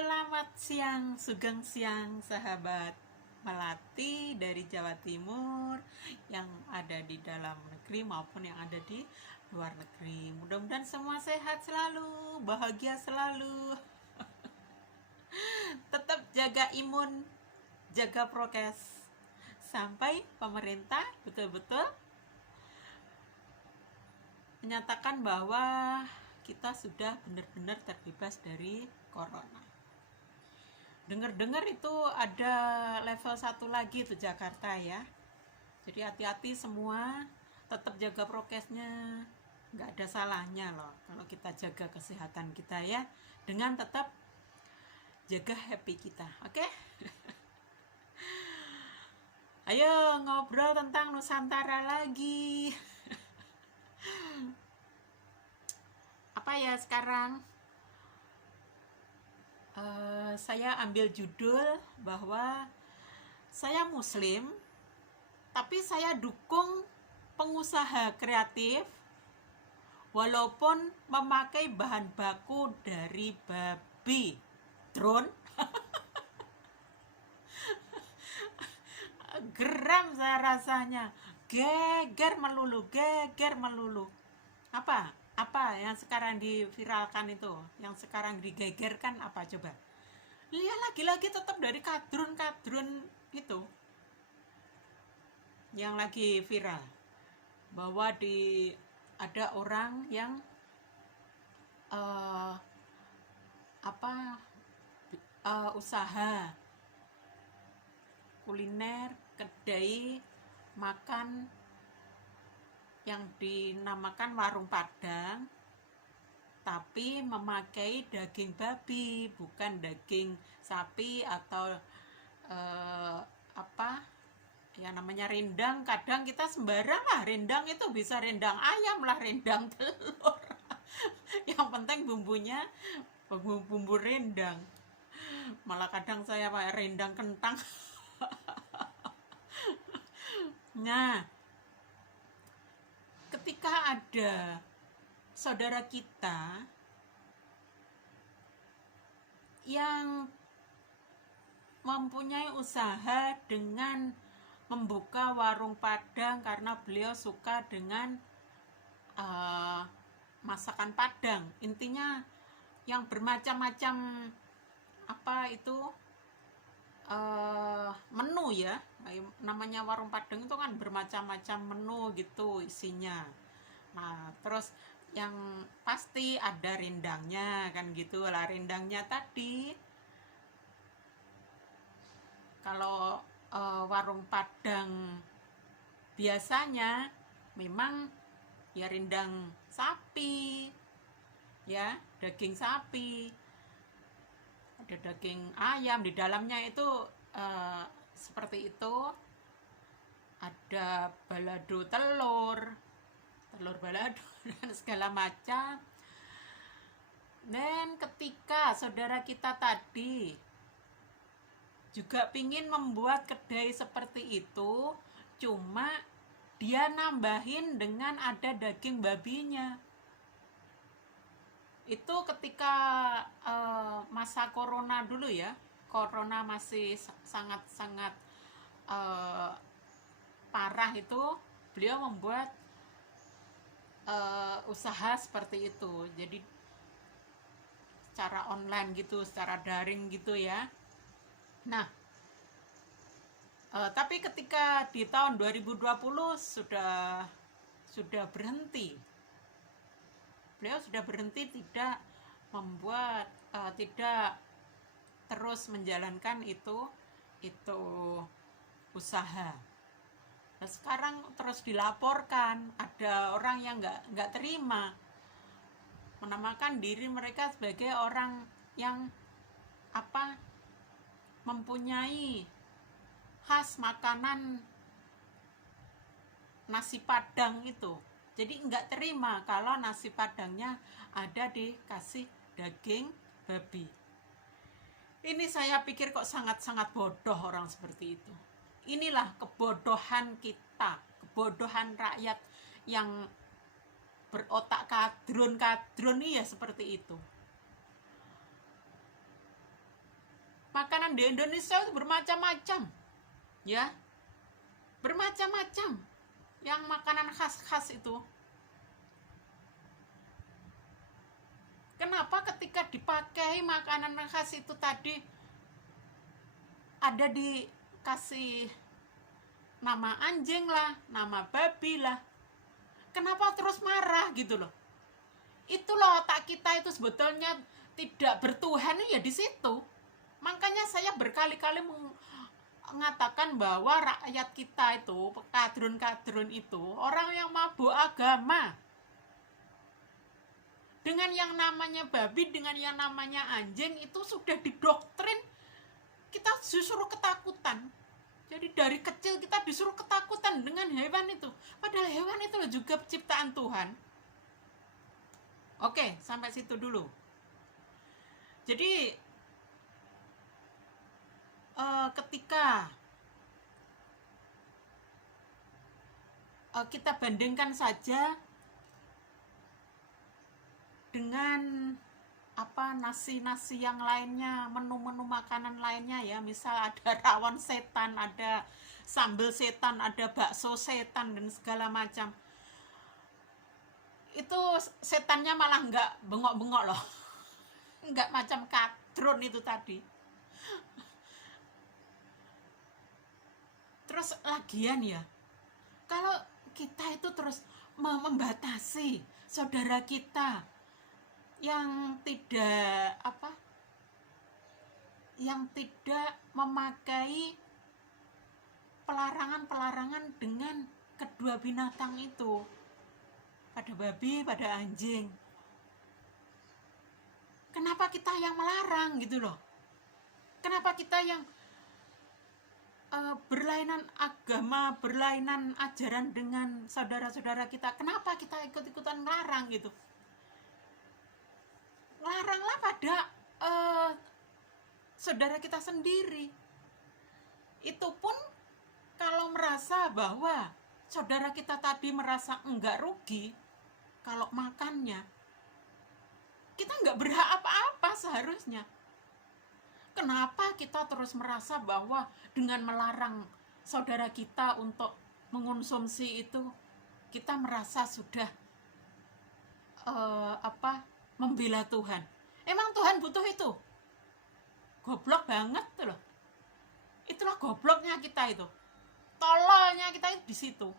Selamat siang, sugeng siang sahabat Melati dari Jawa Timur yang ada di dalam negeri maupun yang ada di luar negeri. Mudah-mudahan semua sehat selalu, bahagia selalu. Tetap jaga imun, jaga prokes. Sampai pemerintah betul-betul menyatakan bahwa kita sudah benar-benar terbebas dari corona. Dengar-dengar itu ada level 1 lagi tuh Jakarta ya. Jadi hati-hati semua, tetap jaga prokesnya. Nggak ada salahnya loh kalau kita jaga kesehatan kita ya, dengan tetap jaga happy kita, oke? Ayo ngobrol tentang Nusantara lagi. Apa ya sekarang? Saya ambil judul bahwa saya Muslim, tapi saya dukung pengusaha kreatif walaupun memakai bahan baku dari babi. Drone. Geram saya rasanya. Geger melulu. Apa yang sekarang diviralkan itu, yang sekarang digegerkan apa coba? Lihat lagi-lagi tetap dari kadrun itu yang lagi viral, bahwa ada orang yang usaha kuliner, kedai makan yang dinamakan warung Padang, tapi memakai daging babi, bukan daging sapi atau ya namanya rendang. Kadang kita sembarang lah, rendang itu bisa rendang ayam lah, rendang telur. Yang penting bumbunya bumbu rendang. Malah kadang saya pakai rendang kentang. Nah, ketika ada saudara kita yang mempunyai usaha dengan membuka warung Padang karena beliau suka dengan masakan Padang, intinya yang bermacam-macam menu ya, namanya warung Padang itu kan bermacam-macam menu gitu isinya. Nah terus yang pasti ada rendangnya kan gitu lah. Rendangnya tadi kalau warung Padang biasanya memang ya rendang sapi ya, daging sapi, ada daging ayam di dalamnya itu seperti itu, ada balado telur balado dan segala macam. Dan ketika saudara kita tadi juga pingin membuat kedai seperti itu, cuma dia nambahin dengan ada daging babinya. Itu ketika masa corona dulu ya, corona masih sangat-sangat parah, itu beliau membuat usaha seperti itu. Jadi secara online gitu, secara daring gitu ya. Nah, tapi ketika di tahun 2020 sudah berhenti. Beliau sudah berhenti, tidak membuat, tidak terus menjalankan itu usaha. Nah, sekarang terus dilaporkan ada orang yang nggak terima, menamakan diri mereka sebagai orang yang mempunyai khas makanan nasi Padang itu. Jadi nggak terima kalau nasi Padangnya ada dikasih daging babi. Ini saya pikir kok sangat-sangat bodoh orang seperti itu. Inilah kebodohan kita, kebodohan rakyat yang berotak kadrun ini ya seperti itu. Makanan di Indonesia itu bermacam-macam, ya, bermacam-macam. Yang makanan khas-khas itu. Kenapa ketika dipakai makanan khas itu tadi ada dikasih nama anjing lah, nama babi lah, kenapa terus marah gitu loh? Itu loh, otak kita itu sebetulnya tidak bertuhan ya di situ. Makanya saya berkali-kali mengatakan bahwa rakyat kita itu, kadrun-kadrun itu, orang yang mabuk agama. Dengan yang namanya babi, dengan yang namanya anjing, itu sudah didoktrin, kita disuruh ketakutan. Jadi dari kecil kita disuruh ketakutan dengan hewan itu. Padahal hewan itu juga ciptaan Tuhan. Oke, sampai situ dulu. Jadi ketika kita bandingkan saja dengan nasi-nasi yang lainnya, menu-menu makanan lainnya ya, misal ada rawon setan, ada sambal setan, ada bakso setan dan segala macam. Itu setannya malah nggak bengok-bengok loh, nggak macam kadrun itu tadi. Terus lagian ya, kalau kita itu terus membatasi saudara kita yang tidak memakai pelarangan-pelarangan dengan kedua binatang itu, pada babi, pada anjing. Kenapa kita yang melarang gitu loh? Kenapa kita yang berlainan agama, berlainan ajaran dengan saudara-saudara kita? Kenapa kita ikut-ikutan melarang gitu? Laranglah pada saudara kita sendiri. Itu pun kalau merasa bahwa saudara kita tadi merasa enggak rugi kalau makannya, kita enggak berhak apa-apa seharusnya. Kenapa kita terus merasa bahwa dengan melarang saudara kita untuk mengonsumsi itu, kita merasa sudah membela Tuhan? Emang Tuhan butuh itu? Goblok banget tuh loh. Itulah gobloknya kita itu. Tololnya kita itu di situ.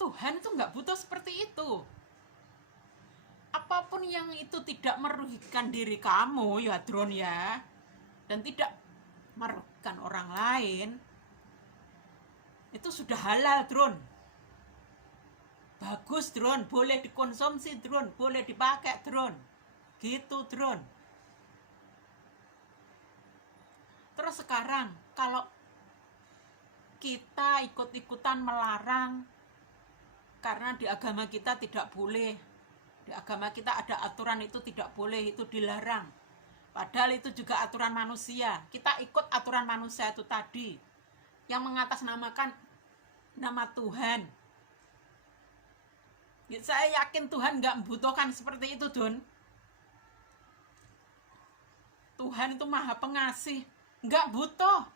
Tuhan itu nggak butuh seperti itu. Apapun yang itu tidak merugikan diri kamu ya Drone ya, dan tidak merugikan orang lain, itu sudah halal Drone. Bagus Drone, boleh dikonsumsi Drone, boleh dipakai Drone. Gitu Drone. Terus sekarang kalau kita ikut-ikutan melarang karena di agama kita tidak boleh, di agama kita ada aturan itu tidak boleh, itu dilarang. Padahal itu juga aturan manusia. Kita ikut aturan manusia itu tadi, yang mengatasnamakan nama Tuhan. Saya yakin Tuhan gak membutuhkan seperti itu Don. Tuhan itu maha pengasih, gak butuh.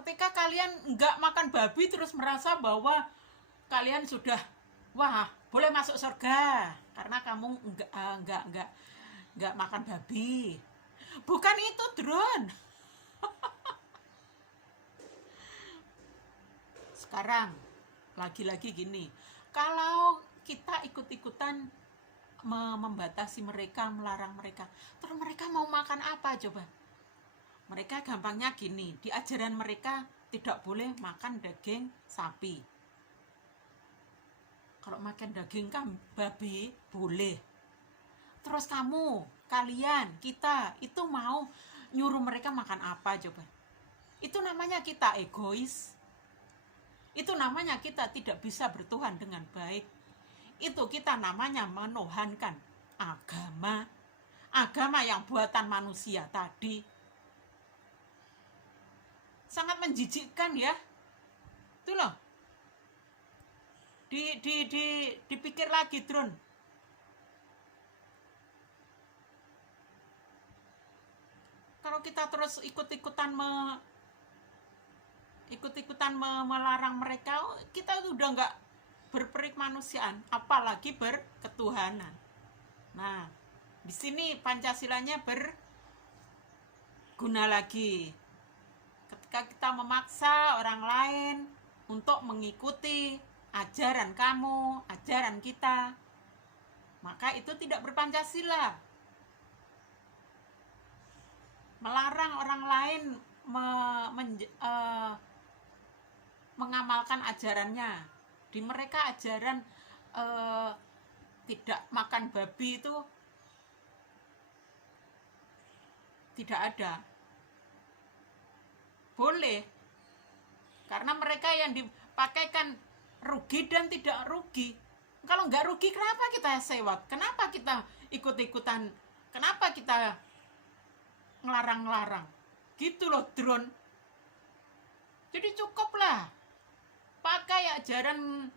Ketika kalian gak makan babi terus merasa bahwa kalian sudah, wah, boleh masuk surga karena kamu enggak makan babi. Bukan itu, Drone. Sekarang lagi-lagi gini, kalau kita ikut-ikutan membatasi mereka, melarang mereka, terus mereka mau makan apa coba? Mereka gampangnya gini, di ajaran mereka tidak boleh makan daging sapi. Kalau makan daging babi boleh. Terus kalian, kita itu mau nyuruh mereka makan apa coba? Itu namanya kita egois. Itu namanya kita tidak bisa bertuhan dengan baik. Itu kita namanya menuhankan agama yang buatan manusia tadi. Sangat menjijikkan ya. Itu loh. Dipikir lagi Drone. Kalau kita terus melarang mereka, kita udah nggak berperikmanusiaan, apalagi berketuhanan. Nah, di sini Pancasilanya berguna lagi. Ketika kita memaksa orang lain untuk mengikuti ajaran kamu, ajaran kita, maka itu tidak berPancasila. Melarang orang lain mengamalkan ajarannya. Di mereka ajaran tidak makan babi itu tidak ada. Boleh, karena mereka yang dipakaikan rugi dan tidak rugi. Kalau nggak rugi, kenapa kita sewat? Kenapa kita ikut-ikutan? Kenapa kita ngelarang-larang? Gitu loh, drone. Jadi cukuplah pakai ajaran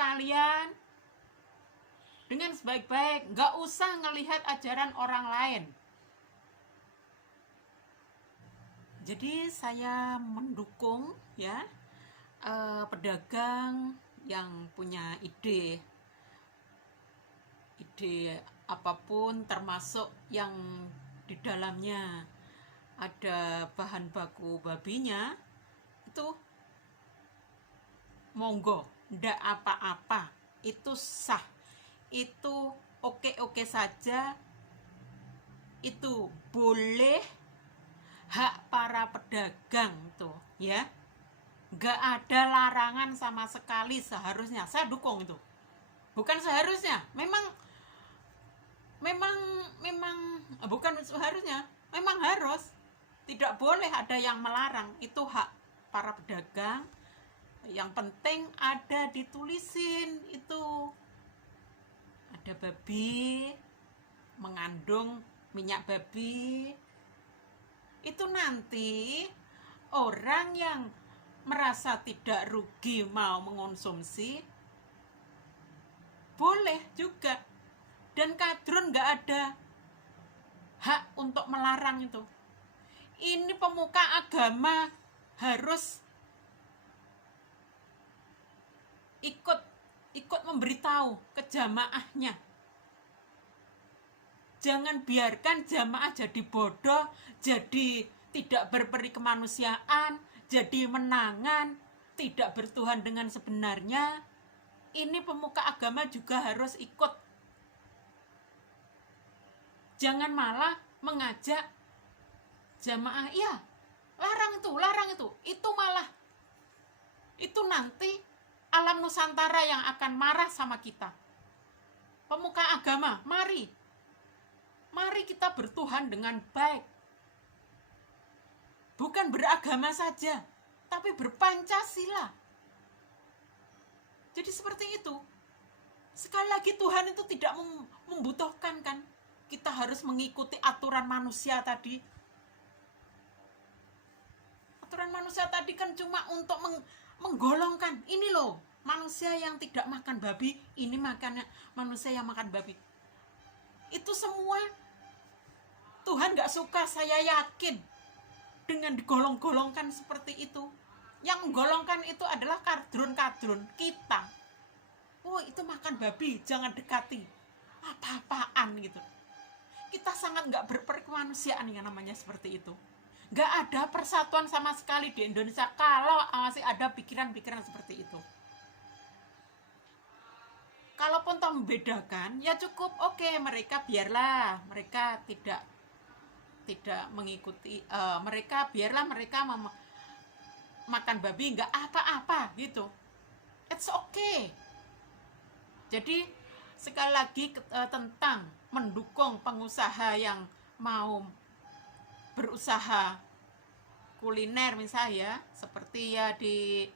kalian dengan sebaik-baik, nggak usah ngelihat ajaran orang lain. Jadi saya mendukung ya pedagang yang punya ide apapun, termasuk yang di dalamnya ada bahan baku babinya, itu monggo, ndak apa-apa, itu sah, itu oke-oke saja, itu boleh, hak para pedagang tuh ya, nggak ada larangan sama sekali. Seharusnya saya dukung itu, bukan seharusnya, memang bukan seharusnya, memang harus, tidak boleh ada yang melarang, itu hak para pedagang. Yang penting ada ditulisin itu, ada babi mengandung minyak babi. Itu nanti orang yang merasa tidak rugi mau mengonsumsi boleh juga, dan kadrun nggak ada hak untuk melarang itu. Ini pemuka agama harus ikut memberitahu ke jamaahnya. Jangan biarkan jamaah jadi bodoh, jadi tidak berperi kemanusiaan, jadi menangan, tidak bertuhan dengan sebenarnya. Ini pemuka agama juga harus ikut. Jangan malah mengajak jamaah, ya larang itu. Itu malah, itu nanti alam Nusantara yang akan marah sama kita. Pemuka agama, mari kita bertuhan dengan baik. Bukan beragama saja, tapi berPancasila. Jadi seperti itu. Sekali lagi, Tuhan itu tidak membutuhkan kan kita harus mengikuti aturan manusia tadi. Aturan manusia tadi kan cuma untuk menggolongkan, ini loh manusia yang tidak makan babi, ini makannya manusia yang makan babi. Itu semua Tuhan gak suka, saya yakin, dengan digolong-golongkan seperti itu. Yang menggolongkan itu adalah kadrun-kadrun kita. Oh, itu makan babi, jangan dekati. Apa-apaan gitu. Kita sangat gak berperkemanusiaan yang namanya seperti itu. Gak ada persatuan sama sekali di Indonesia kalau masih ada pikiran-pikiran seperti itu. Kalaupun toh membedakan, ya cukup, oke, mereka biarlah, mereka tidak mengikuti, mereka biarlah mereka makan babi, nggak apa-apa gitu, it's okay. Jadi sekali lagi tentang mendukung pengusaha yang mau berusaha kuliner misalnya, seperti ya di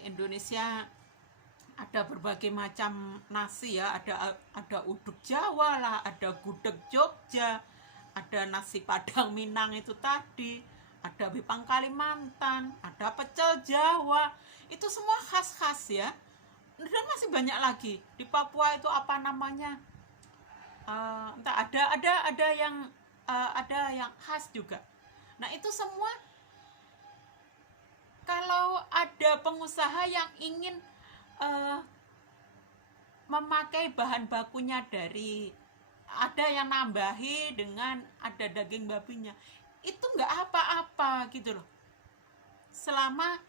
Indonesia ada berbagai macam nasi ya, ada uduk Jawa lah, ada gudeg Jogja, ada nasi Padang Minang itu tadi, ada bipang Kalimantan, ada pecel Jawa, itu semua khas-khas ya. Dan masih banyak lagi di Papua itu apa namanya, entah ada yang ada yang khas juga. Nah itu semua, kalau ada pengusaha yang ingin memakai bahan bakunya dari, ada yang nambahi dengan ada daging babinya, itu nggak apa-apa gitu loh, selama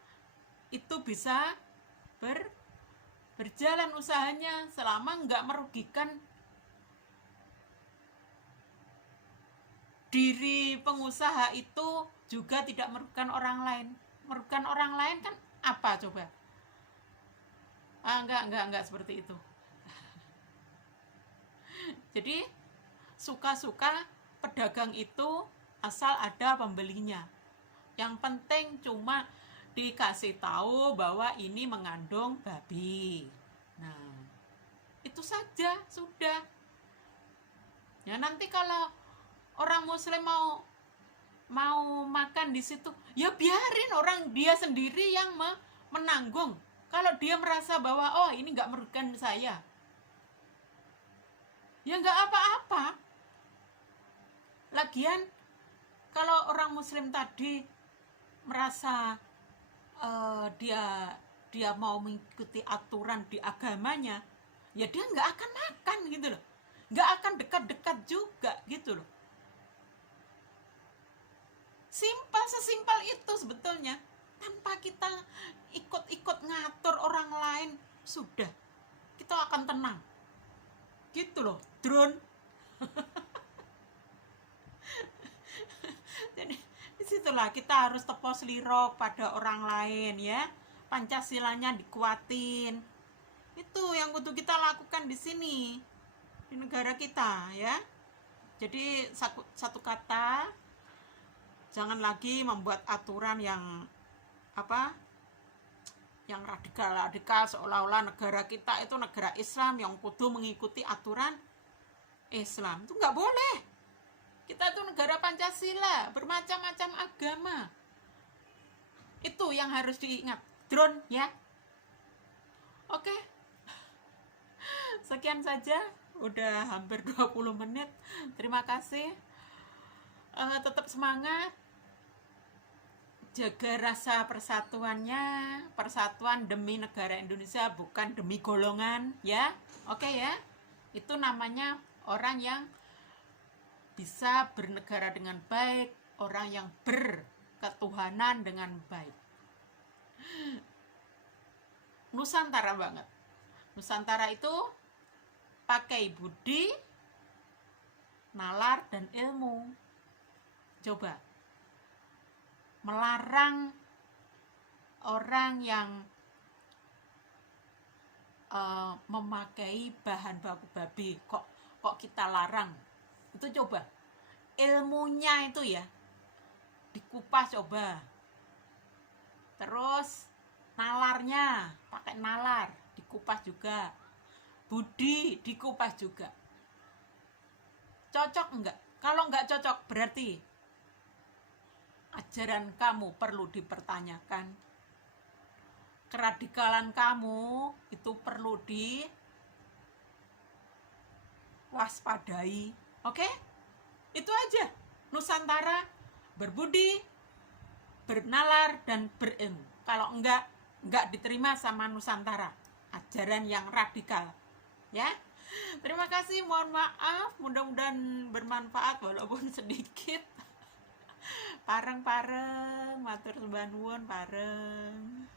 itu bisa berjalan usahanya, selama nggak merugikan diri pengusaha, itu juga tidak merugikan orang lain. Merugikan orang lain kan apa coba? Enggak seperti itu. Jadi suka-suka pedagang itu asal ada pembelinya. Yang penting cuma dikasih tahu bahwa ini mengandung babi. Nah, itu saja sudah. Ya nanti kalau orang muslim mau makan di situ, ya biarin orang dia sendiri yang menanggung. Kalau dia merasa bahwa oh ini nggak merugikan saya, ya nggak apa-apa. Lagian kalau orang muslim tadi merasa dia mau mengikuti aturan di agamanya, ya dia nggak akan makan gitu loh, nggak akan dekat-dekat juga gitu loh. Sesimpel itu sebetulnya. Tanpa kita ikut-ikut ngatur orang lain, sudah kita akan tenang gitu loh, drone. Jadi disitulah kita harus tepos liro pada orang lain ya, Pancasilanya dikuatin. Itu yang kudu kita lakukan di sini, di negara kita ya. Jadi satu kata, jangan lagi membuat aturan yang yang radikal seolah-olah negara kita itu negara Islam yang kudu mengikuti aturan Islam. Itu nggak boleh. Kita itu negara Pancasila, bermacam-macam agama. Itu yang harus diingat, drone ya. Oke. Sekian saja, udah hampir 20 menit. Terima kasih. Tetap semangat. Jaga rasa persatuannya, persatuan demi negara Indonesia, bukan demi golongan ya. Oke ya. Itu namanya orang yang bisa bernegara dengan baik, orang yang berketuhanan dengan baik. Nusantara banget. Nusantara itu pakai budi, nalar, dan ilmu. Coba melarang orang yang memakai bahan baku babi, kok kita larang. Itu coba ilmunya itu ya dikupas coba. Terus nalarnya, pakai nalar dikupas juga, budi dikupas juga. Cocok enggak? Kalau enggak cocok berarti ajaran kamu perlu dipertanyakan. Keradikalan kamu itu perlu diwaspadai. Oke? Itu aja. Nusantara berbudi, bernalar, dan berilmu. Kalau enggak diterima sama Nusantara. Ajaran yang radikal. Ya? Terima kasih, mohon maaf. Mudah-mudahan bermanfaat walaupun sedikit. Pareng-pareng, matur sembah nuwun, pareng.